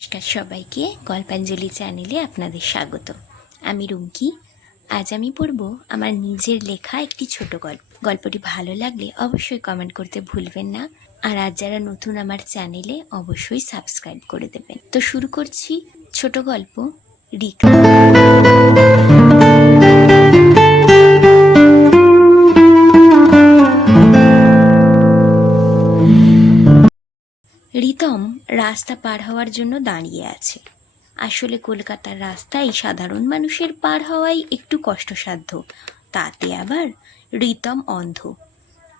নমস্কার সবাইকে গল্পাঞ্জলি চ্যানেলে আপনাদের স্বাগত। আমি রুমকি। আজ আমি পড়ব আমার নিজের লেখা একটি ছোট গল্প। গল্পটি ভালো লাগলে অবশ্যই কমেন্ট করতে ভুলবেন না। আর আজ যারা নতুন আমার চ্যানেলে অবশ্যই সাবস্ক্রাইব করে দেবেন। তো শুরু করছি ছোট গল্প রিকা রাস্তা পার হওয়ার জন্য দাঁড়িয়ে আছে। আসলে কলকাতার রাস্তায় সাধারণ মানুষের পার হওয়াই একটু কষ্টসাধ্য। তাতে আবার রিতম অন্ধ।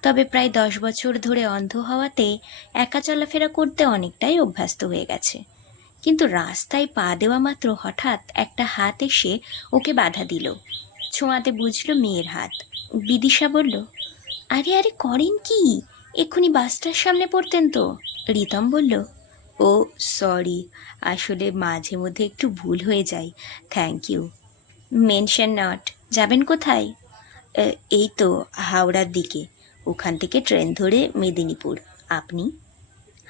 তবে প্রায় দশ বছর ধরে অন্ধ হওয়াতে একা চলাফেরা করতে অনেকটাই অভ্যস্ত হয়ে গেছে। কিন্তু রাস্তায় পা দেওয়া মাত্র হঠাৎ একটা হাত এসে ওকে বাধা দিল। ছোঁয়াতে বুঝলো মেয়ের হাত। বিদিশা বলল, আরে আরে, করেন কি? এক্ষুনি বাসটার সামনে পড়তেন তো। রিতম বলল ও সরি। আসলে মাঝে মধ্যে একটু ভুল হয়ে যায়। থ্যাংক ইউ মেনশন নট যাবেন কোথায়? এই তো, হাওড়ার দিকে। ওখান থেকে ট্রেন ধরে মেদিনীপুর। আপনি?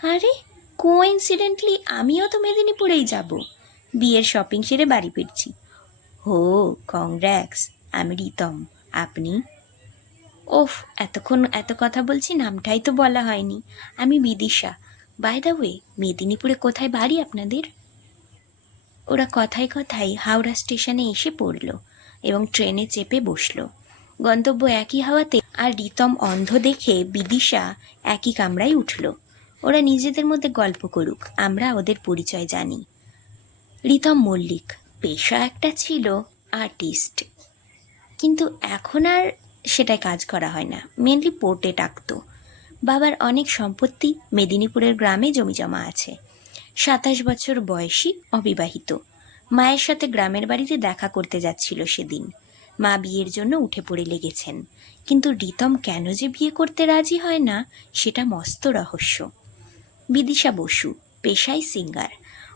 আরে কোইন্সিডেন্টলি আমিও তো মেদিনীপুরেই যাব। বিয়ের শপিং সেরে বাড়ি ফিরছি। হো কংগ্র্যাক্স আমি রিতম। আপনি? ওফ, এতক্ষণ, এত কথা বলছি, নামটাই তো বলা হয়নি। আমি বিদিশা। বাই দ্য ওয়ে মেদিনীপুরে কোথায় বাড়ি আপনাদের? ওরা কথায় কথায় হাওড়া স্টেশনে এসে পড়ল এবং ট্রেনে চেপে বসল। গন্তব্য একই হাওয়াতে আর রিতম অন্ধ দেখে বিদিশা একই কামরায় উঠল। ওরা নিজেদের মধ্যে গল্প করুক, আমরা ওদের পরিচয় জানি। রিতম মল্লিক, পেশা একটা ছিল আর্টিস্ট। কিন্তু এখন আর সেটায় কাজ করা হয় না মেনলি পোর্টে ডাকতো। বাবার অনেক সম্পত্তি মেদিনীপুরের গ্রামে জমি জমা আছে। সাতাশ বছর বয়সী অবিবাহিত। মায়ের সাথে গ্রামের বাড়িতে দেখা করতে যাচ্ছিল সেদিন। মা বিয়ের জন্য উঠে পড়ে লেগেছেন। কিন্তু রিতম কেন যে বিয়ে করতে রাজি হয় না, সেটা মস্ত রহস্য। বিদিশা বসু, পেশায় সিঙ্গার।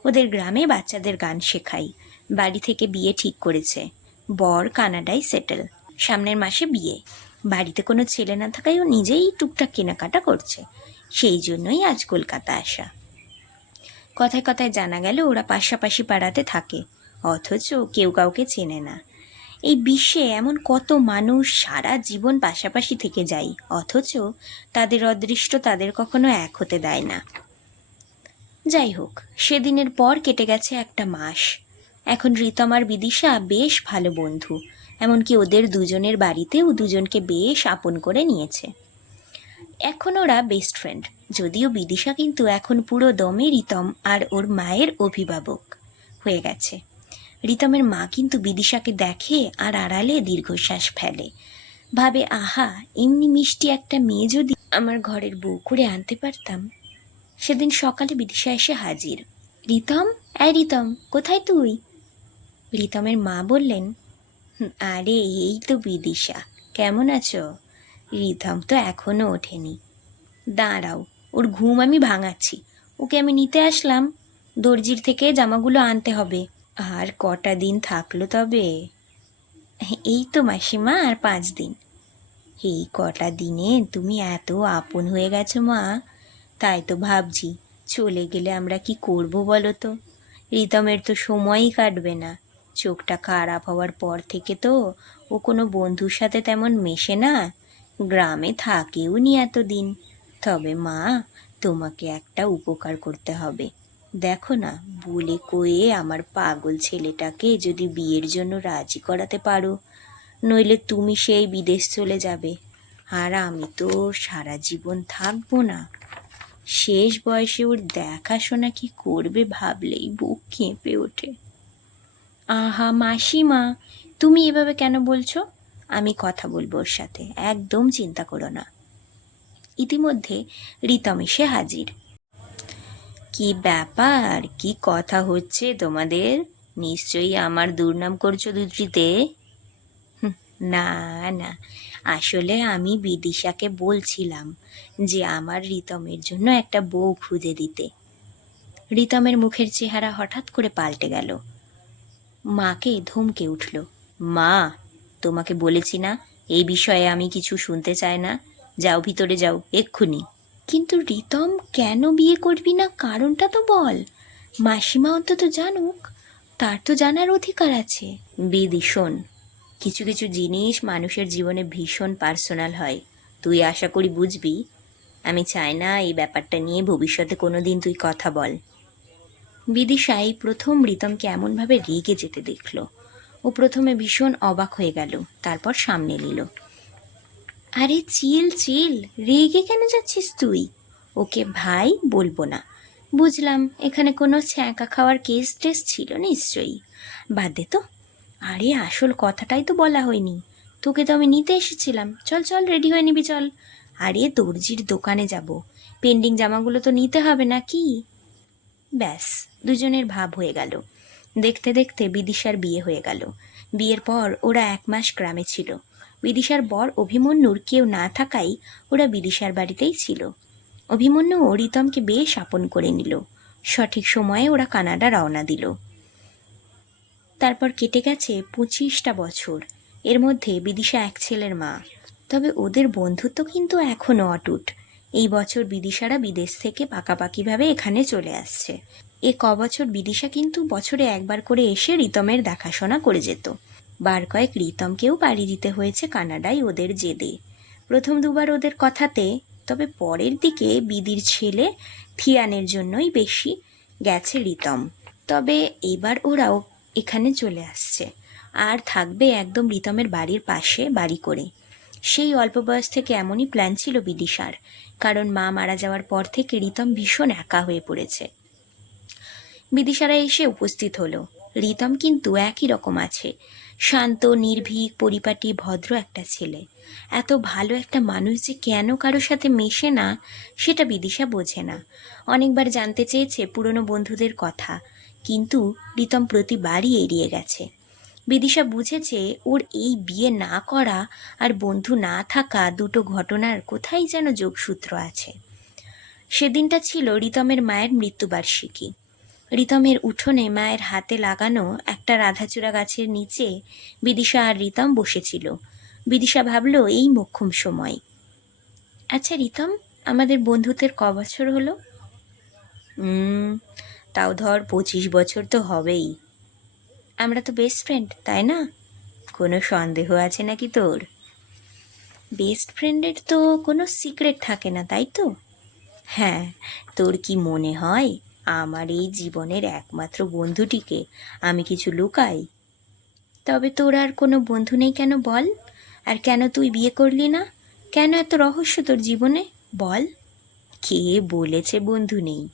ওদের গ্রামে বাচ্চাদের গান শেখাই বাড়ি থেকে বিয়ে ঠিক করেছে। বর কানাডায় সেটেল। সামনের মাসে বিয়ে। বাড়িতে কোনো ছেলে না থাকায় ও নিজেই টুকটাক কেনাকাটা করছে। সেই জন্যই আজ কলকাতা আসা। কথায় কথায় জানা গেল ওরা পাশাপাশি পাড়াতে থাকে, অথচ কেউ কাউকে চেনে না। এই বিশ্বে এমন কত মানুষ সারা জীবন পাশাপাশি থেকে যায়, অথচ তাদের অদৃষ্ট তাদের কখনো এক হতে দেয় না। যাই হোক, সেদিনের পর কেটে গেছে একটা মাস। এখন রিতম বিদিশা বেশ ভালো বন্ধু। এমনকি ওদের দুজনের বাড়িতেও দুজনকে বেশ আপন করে নিয়েছে। এখন ওরা বেস্ট ফ্রেন্ড যদিও বিদিশা কিন্তু এখন পুরো দমে রিতম আর ওর মায়ের অভিভাবক হয়ে গেছে। রিতমের মা কিন্তু বিদিশাকে দেখে আর আড়ালে দীর্ঘশ্বাস ফেলে। ভাবে আহা এমনি মিষ্টি একটা মেয়ে যদি আমার ঘরের বউ করে আনতে পারতাম? সেদিন সকালে বিদিশা এসে হাজির। রিতম? এই রিতম কোথায় তুই? রিতমের মা বললেন "হুম, আরে, এই তো বিদিশা। কেমন আছো? রিতম তো এখনও ওঠেনি। দাঁড়াও, ওর ঘুম আমি ভাঙাচ্ছি। ওকে আমি নিতে আসলাম। দর্জির থেকে জামাগুলো আনতে হবে। আর কটা দিন থাকল তবে? এই তো মাসিমা, আর পাঁচ দিন। এই কটা দিনে তুমি এত আপন হয়ে গেছো মা। তাই তো ভাবছি, চলে গেলে আমরা কি করব বলো তো? রিতমের তো সময়ই কাটবে না। চোখটা খারাপ হওয়ার পর থেকে তো ও কোনো বন্ধুর সাথে তেমন মেশে না। গ্রামে থাকেও নি এতদিন। তবে মা, তোমাকে একটা উপকার করতে হবে। দেখো না, বলে কয়ে আমার পাগল ছেলেটাকে যদি বিয়ের জন্য রাজি করাতে পারো, নইলে তুমি সেই বিদেশ চলে যাবে। আর আমি তো সারা জীবন থাকব না। শেষ বয়সে ওর দেখাশোনা কি করবে ভাবলেই বুক কেঁপে ওঠে। আহা, মাসিমা, তুমি এভাবে কেন বলছো? আমি কথা বলব ওর সাথে, একদম চিন্তা করো না। ইতিমধ্যে রিতম এসে হাজির। কি ব্যাপার? কি কথা হচ্ছে তোমাদের? নিশ্চয়ই আমার দুর্নাম করছ দুদ্রিতে না না। আসলে আমি বিদিশাকে বলছিলাম যে আমার রিতমের জন্য একটা বউ খুঁজে দিতে। রিতমের মুখের চেহারা হঠাৎ করে পাল্টে গেল। মাকে ধমকে উঠল, মা, তোমাকে বলেছি না, এই বিষয়ে আমি কিছু শুনতে চাই না। যাও ভিতরে যাও, এক্ষুনি। কিন্তু রিতম, কেন বিয়ে করবি না? কারণটা তো বল। মাসিমা অন্তত জানুক, তার তো জানার অধিকার আছে। বিদি, শোন, কিছু কিছু জিনিস মানুষের জীবনে ভীষণ পার্সোনাল হয়। তুই আশা করি বুঝবি, আমি চাই না এই ব্যাপারটা নিয়ে ভবিষ্যতে কোনো দিন তুই কথা বল। বিদিশা এই প্রথম রিতমকে এমনভাবে রেগে যেতে দেখল ও প্রথমে ভীষণ অবাক হয়ে গেল, তারপর সামনে নিল। আরে চিল চিল, রেগে কেন যাচ্ছিস তুই? ওকে ভাই বলব না। বুঝলাম এখানে কোনো ছ্যাঁকা খাওয়ার কেস টেস ছিল নিশ্চয়ই। বাদ দে তো। আরে আসল কথাটাই তো বলা হয়নি। তোকে তো আমি নিতে এসেছিলাম। চল চল রেডি হয়ে নিবি, চল। আরে দর্জির দোকানে যাব। পেন্ডিং জামাগুলো তো নিতে হবে না কি ব্যাস, দুজনের ভাব হয়ে গেল। দেখতে দেখতে বিদিশার বিয়ে হয়ে গেল। বিয়ের পর ওরা এক মাস গ্রামে ছিল। বিদিশার বর অভিমন্যুর কেউ না থাকায় ওরা বিদিশার বাড়িতেই ছিল। অভিমন্যু ও বেশ আপন করে নিল। সঠিক সময়ে ওরা কানাডা রওনা দিল। তারপর কেটে গেছে পঁচিশটা বছর। এর মধ্যে বিদিশা এক ছেলের মা। তবে ওদের বন্ধুত্ব কিন্তু এখনও অটুট। এই বছর বিদিশারা বিদেশ থেকে পাকাপাকিভাবে এখানে চলে আসছে। এ ক বছর বিদিশা কিন্তু বছরে একবার করে এসে রিতমের দেখাশোনা করে যেত। বার কয়েক রিতমকেও পাড়ি দিতে হয়েছে কানাডায় ওদের জেদে। প্রথম দুবার ওদের কথাতে, তবে পরের দিকে বিদির ছেলে থিয়ানের জন্যই বেশি গেছে রিতম। তবে এবার ওরাও এখানে চলে আসছে। আর থাকবে একদম রিতমের বাড়ির পাশে বাড়ি করে। সেই অল্প বয়স থেকে এমনই প্ল্যান ছিল বিদিশার। কারণ মা মারা যাওয়ার পর থেকে রিতম ভীষণ একা হয়ে পড়েছে। বিদিশারা এসে উপস্থিত হলো। রিতম কিন্তু একই রকম আছে। শান্ত, নির্ভীক, পরিপাটি, ভদ্র একটা ছেলে। এত ভালো একটা মানুষ যে কেন কারও সাথে মেশে না, সেটা বিদিশা বোঝে না। অনেকবার জানতে চেয়েছে পুরনো বন্ধুদের কথা। কিন্তু রিতম প্রতিবারই এড়িয়ে গেছে। বিদিশা বুঝেছে ওর এই বিয়ে না করা আর বন্ধু না থাকা দুটো ঘটনার কোথায় যেন যোগসূত্র আছে। সেদিনটা ছিল রিতমের মায়ের মৃত্যুবার্ষিকী। রিতমের উঠোনে মায়ের হাতে লাগানো একটা রাধাচূড়া গাছের নিচে বিদিশা আর রিতম বসেছিল। বিদিশা ভাবল, এই মোক্ষম সময়। আচ্ছা রিতম, আমাদের বন্ধুত্বের ক বছর হলো? তাও ধর পঁচিশ বছর তো হবেই। আমরা তো বেস্ট ফ্রেন্ড তাই না? কোনো সন্দেহ আছে নাকি তোর? বেস্ট ফ্রেন্ডের তো কোনো সিক্রেট থাকে না, তাই তো? হ্যাঁ তোর কি মনে হয় আমার এই জীবনের একমাত্র বন্ধুটিকে আমি কিছু লুকাই? তবে তোর আর কোনো বন্ধু নেই কেন বল? আর কেন তুই বিয়ে করলি না? কেন এত রহস্য তোর জীবনে? বল। কে বলেছে বন্ধু নেই?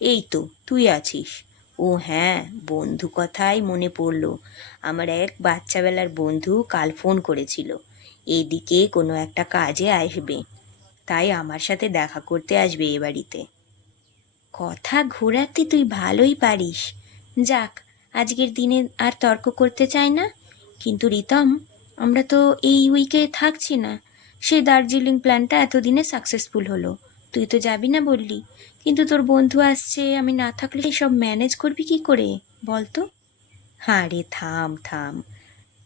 এই তো, তুই আছিস। ও হ্যাঁ বন্ধু কথাই মনে পড়ল। আমার এক বাচ্চাবেলার বন্ধু কাল ফোন করেছিল, এদিকে কোনো একটা কাজে আসবে, তাই আমার সাথে দেখা করতে আসবে এ বাড়িতে। কথা ঘোরাতে তুই ভালোই পারিস। যাক, আজকের দিনে আর তর্ক করতে চাই না। কিন্তু রিতম, আমরা তো এই উইকে থাকছি না। সেই দার্জিলিং প্ল্যানটা এতদিনে সাকসেসফুল হলো। তুই তো যাবি না বললি। কিন্তু তোর বন্ধু আসছে, আমি না থাকলে সব ম্যানেজ করবি কি করে? বল তো হ্যাঁ রে থাম থাম।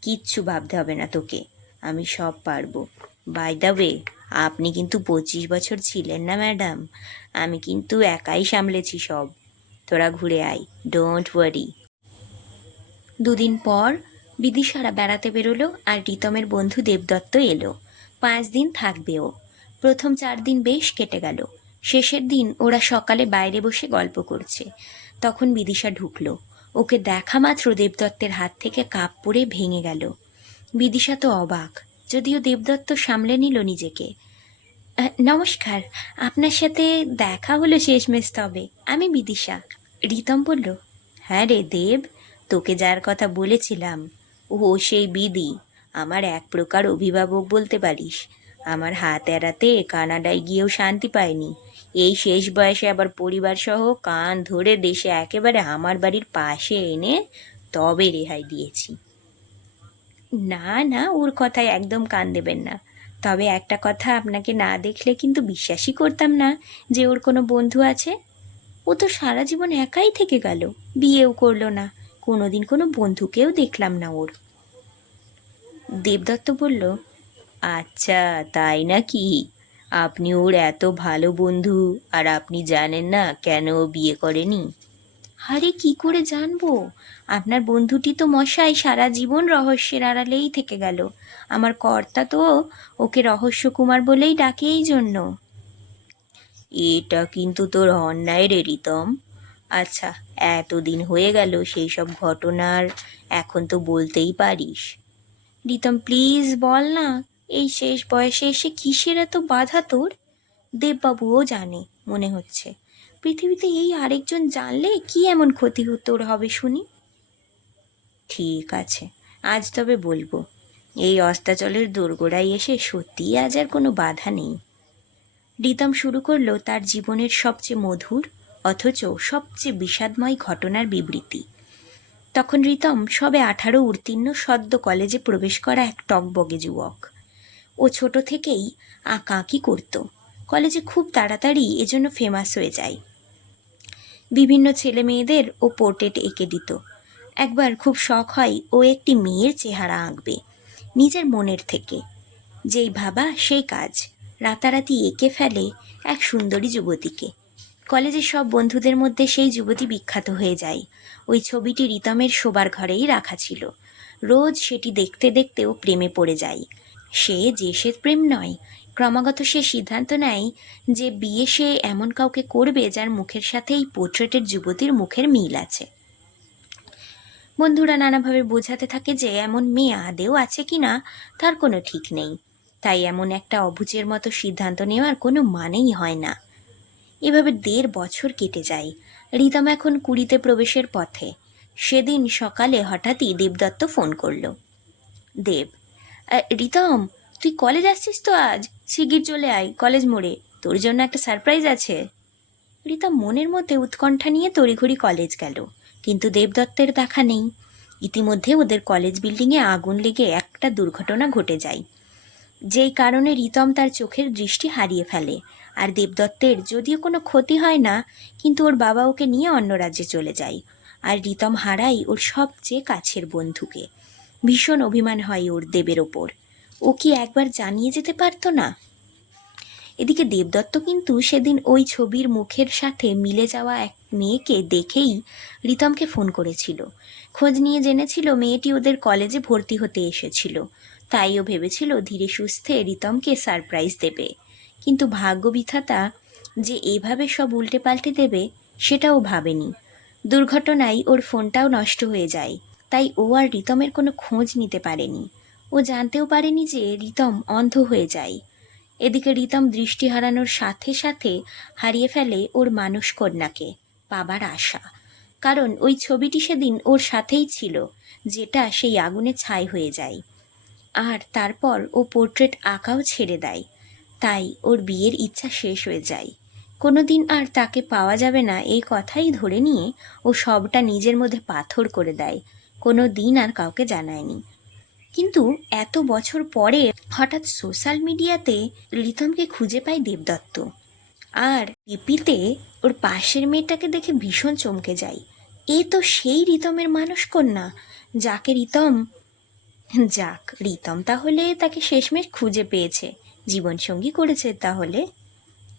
কিচ্ছু ভাবতে হবে না তোকে। আমি সব পারব। বাই দ্য ওয়ে আপনি কিন্তু পঁচিশ বছর ছিলেন না ম্যাডাম আমি কিন্তু একাই সামলেছি সব। তোরা ঘুরে আয়। ডোন্ট ওয়ারি দুদিন পর বিদিশারা বেড়াতে বেরোলো আর রিতমের বন্ধু দেবদত্ত এলো। পাঁচ দিন থাকবে ও। প্রথম চার দিন বেশ কেটে গেল। শেষের দিন ওরা সকালে বাইরে বসে গল্প করছে। তখন বিদিশা ঢুকলো। ওকে দেখা মাত্র দেবদত্তের হাত থেকে কাপ পরে ভেঙে গেল। বিদিশা তো অবাক, যদিও দেবদত্ত সামলে নিল নিজেকে। নমস্কার, আপনার সাথে দেখা হলো শেষমেশ তবে। আমি বিদিশা। রীতম বলল হ্যাঁ রে দেব, তোকে যার কথা বলেছিলাম। ও সেই বিদি, আমার এক প্রকার অভিভাবক বলতে পারিস। আমার হাত এড়াতে কানাডায় গিয়েও শান্তি পায়নি এই শেষ বয়সে আবার পরিবার সহ কান ধরে দেশে একেবারে আমার বাড়ির পাশে এনে তবে রেহাই দিয়েছি। না না, ওর কথায় একদম কান দেবেন না। তবে একটা কথা আপনাকে না দেখলে কিন্তু বিশ্বাসই করতাম না যে ওর কোনো বন্ধু আছে। ও তো সারা জীবন একাই থেকে গেল, বিয়েও করল না, কোনোদিন কোনো বন্ধুকেও দেখলাম না ওর। দেবদত্ত বলল আচ্ছা তাই নাকি? আপনি ওর এত ভালো বন্ধু আর আপনি জানেন না কেন ও বিয়ে করেনি? আরে কি করে জানব? আপনার বন্ধুটি তো মশাই সারা জীবন রহস্যের আড়ালেই থেকে গেল। আমার কর্তা তো ওকে রহস্য কুমার বলেই ডাকে এই জন্য। এটা কিন্তু তোর অন্যায় রে রিতম। আচ্ছা এতদিন হয়ে গেল সেই সব ঘটনার এখন তো বলতেই পারিস। রিতম প্লিজ বল না এই শেষ বয়সে এসে কিসের এত বাধা তোর? দেববাবুও জানে, মনে হচ্ছে। পৃথিবীতে এই আরেকজন জানলে কি এমন ক্ষতি তোর হবে শুনি? ঠিক আছে, আজ তবে বলব, এই অস্তাচলের দোরগোড়ায় এসে সত্যিই আজ আর কোনো বাধা নেই। রিতম শুরু করল তার জীবনের সবচেয়ে মধুর, অথচ সবচেয়ে বিষাদময় ঘটনার বিবৃতি। তখন রিতম সবে আঠারো উত্তীর্ণ সদ্য কলেজে প্রবেশ করা এক টকবগে যুবক। ও ছোট থেকেই আঁকা আঁকি করত। কলেজে খুব তাড়াতাড়ি এজন্য ফেমাস হয়ে যায়। বিভিন্ন ছেলে মেয়েদের ও পোর্ট্রেট এঁকে দিত। একবার খুব শখ হয় ও একটি মেয়ের চেহারা আঁকবে, নিজের মনের থেকে। যেই ভাবা সেই কাজ, রাতারাতি এঁকে ফেলে এক সুন্দরী যুবতীকে। কলেজের সব বন্ধুদের মধ্যে সেই যুবতী বিখ্যাত হয়ে যায়। ওই ছবিটি রিতমের শোবার ঘরেই রাখা ছিল। রোজ সেটি দেখতে দেখতে ও প্রেমে পড়ে যায়। সে যে সে প্রেম নয়। ক্রমাগত সে সিদ্ধান্ত নেয় যে বিয়ে সে এমন কাউকে করবে যার মুখের সাথে এই পোর্ট্রেটের যুবতীর মুখের মিল আছে। বন্ধুরা নানাভাবে বোঝাতে থাকে যে এমন মেয়ে আদেও আছে কি না তার কোনো ঠিক নেই। তাই এমন একটা অবুজের মতো সিদ্ধান্ত নেওয়ার কোনো মানেই হয় না। এভাবে দেড় বছর কেটে যায়। রিতম এখন কুড়িতে প্রবেশের পথে। সেদিন সকালে হঠাৎই দেবদত্ত ফোন করল। দেব "আহ, রিতম, তুই কলেজ আসছিস তো আজ? শিগগির চলে আয় কলেজ মোড়ে। তোর জন্য একটা সারপ্রাইজ আছে। রিতম মনের মধ্যে উৎকণ্ঠা নিয়ে তড়িঘড়ি কলেজ গেল। কিন্তু দেবদত্তের দেখা নেই। ইতিমধ্যে ওদের কলেজ বিল্ডিংয়ে আগুন লেগে একটা দুর্ঘটনা ঘটে যায়। যেই কারণে রিতম তার চোখের দৃষ্টি হারিয়ে ফেলে। আর দেবদত্তের যদিও কোনো ক্ষতি হয় না, কিন্তু ওর বাবা ওকে নিয়ে অন্য রাজ্যে চলে যায়। আর রিতম হারাই ওর সবচেয়ে কাছের বন্ধুকে। ভীষণ অভিমান হয় ওর দেবের ওপর। ও কি একবার জানিয়ে যেতে পারতো না? এদিকে দেবদত্ত কিন্তু সেদিন ওই ছবির মুখের সাথে মিলে যাওয়া এক মেয়েকে দেখেই রিতমকে ফোন করেছিল। খোঁজ নিয়ে জেনেছিল মেয়েটি ওদের কলেজে ভর্তি হতে এসেছিল। তাই ও ভেবেছিল ধীরে সুস্থে রিতমকে সারপ্রাইজ দেবে। কিন্তু ভাগ্য বিধাতা যে এভাবে সব উল্টে পাল্টে দেবে, সেটাও ভাবেনি। দুর্ঘটনায় ওর ফোনটাও নষ্ট হয়ে যায়। তাই ও আর রিতমের কোনো খোঁজ নিতে পারেনি। ও জানতেও পারেনি যে রিতম অন্ধ হয়ে যায়। এদিকে রিতম দৃষ্টি হারানোর সাথে সাথে হারিয়ে ফেলে ওর মানুষ কন্যাকে পাবার আশা। কারণ ওই ছবিটি সেদিন ওর সাথেই ছিল, যেটা সেই আগুনে ছাই হয়ে যায়। আর তারপর ও পোর্ট্রেট আঁকাও ছেড়ে দেয়। তাই ওর বিয়ের ইচ্ছা শেষ হয়ে যায়। কোনোদিন আর তাকে পাওয়া যাবে না এই কথাই ধরে নিয়ে ও সবটা নিজের মধ্যে পাথর করে দেয়। কোনো দিন আর কাউকে জানায়নি। কিন্তু এত বছর পরে হঠাৎ সোশ্যাল মিডিয়াতে রিতমকে খুঁজে পায় দেবদত্ত। আর পিপিতে ওর পাশের মেয়েটাকে দেখে ভীষণ চমকে যায়। এ তো সেই রিতমের মানুষ কন্যা যাকে রিতম, যাক, রিতম তাহলে তাকে শেষমেশ খুঁজে পেয়েছে, জীবনসঙ্গী করেছে তাহলে।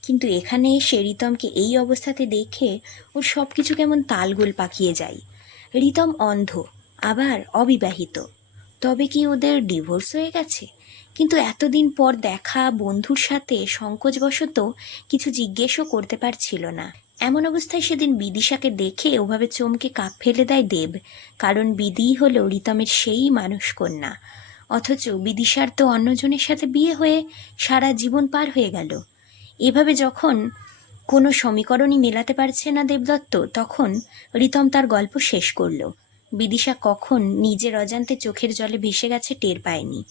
কিন্তু এখানে এসে রিতমকে এই অবস্থাতে দেখে ওর সব কিছু কেমন তালগোল পাকিয়ে যায়। রিতম অন্ধ আবার অবিবাহিত। তবে কি ওদের ডিভোর্স হয়ে গেছে? কিন্তু এতদিন পর দেখা, বন্ধুর সাথে সংকোচবশত কিছু জিজ্ঞেসও করতে পারছিল না। এমন অবস্থায় সেদিন বিদিশাকে দেখে ওভাবে চমকে কাপ ফেলে দেয় দেব, কারণ বিদিই হলো রিতমের সেই মানুষ কন্যা অথচ বিদিশার তো অন্যজনের সাথে বিয়ে হয়ে সারা জীবন পার হয়ে গেল। এভাবে যখন কোনো সমীকরণই মেলাতে পারছে না দেবদত্ত, তখন রিতম তার গল্প শেষ করল। বিদিশা কখন নিজের অজান্তে চোখের জলে ভেসে গেছে টের পায়নি।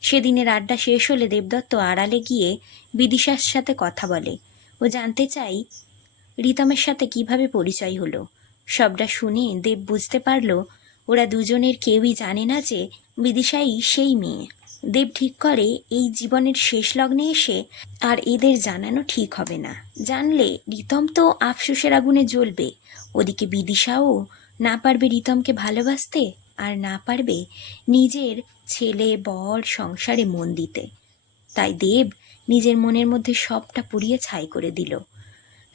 সেদিনের আড্ডা শেষ হলে দেবদত্ত আড়ালে গিয়ে বিদিশার সাথে কথা বলে। ও জানতে চাই, রিতমের সাথে কীভাবে পরিচয় হলো? সবটা শুনে দেব বুঝতে পারল, ওরা দুজনের কেউই জানে না যে বিদিশাই সেই মেয়ে। দেব ঠিক করে এই জীবনের শেষ লগ্নে এসে আর এদের জানানো ঠিক হবে না। জানলে রিতম তো আফসোসের আগুনে জ্বলবে। ওদিকে বিদিশাও না পারবে রিতমকে ভালোবাসতে আর না পারবে নিজের ছেলে, বর, সংসারে মন দিতে। তাই দেব নিজের মনের মধ্যে সবটা পুড়িয়ে ছাই করে দিল।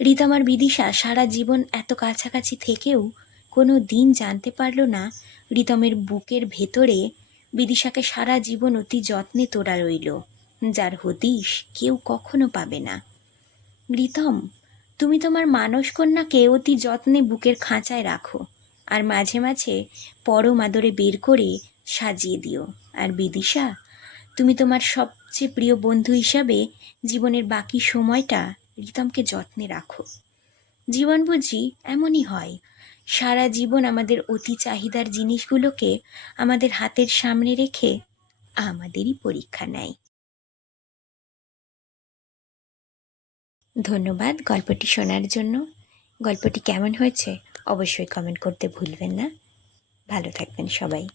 রিতম আর বিদিশা সারা জীবন এত কাছাকাছি থেকেও কোনো দিন জানতে পারল না রিতমের বুকের ভেতরে বিদিশাকে সারা জীবন অতি যত্নে তোরা রইল, যার হদিশ কেউ কখনো পাবে না। রিতম, তুমি তোমার মানস কন্যাকে অতি যত্নে বুকের খাঁচায় রাখো। আর মাঝে মাঝে পরম আদরে বের করে সাজিয়ে দিও। আর বিদিশা, তুমি তোমার সবচেয়ে প্রিয় বন্ধু হিসাবে জীবনের বাকি সময়টা রিতমকে যত্নে রাখো। জীবন বুঝি এমনই হয়, সারা জীবন আমাদের অতি চাহিদার জিনিসগুলোকে আমাদের হাতের সামনে রেখে আমাদেরই পরীক্ষা নেয়। ধন্যবাদ গল্পটি শোনার জন্য। গল্পটি কেমন হয়েছে? অবশ্যই কমেন্ট করতে ভুলবেন না। ভালো থাকবেন সবাই।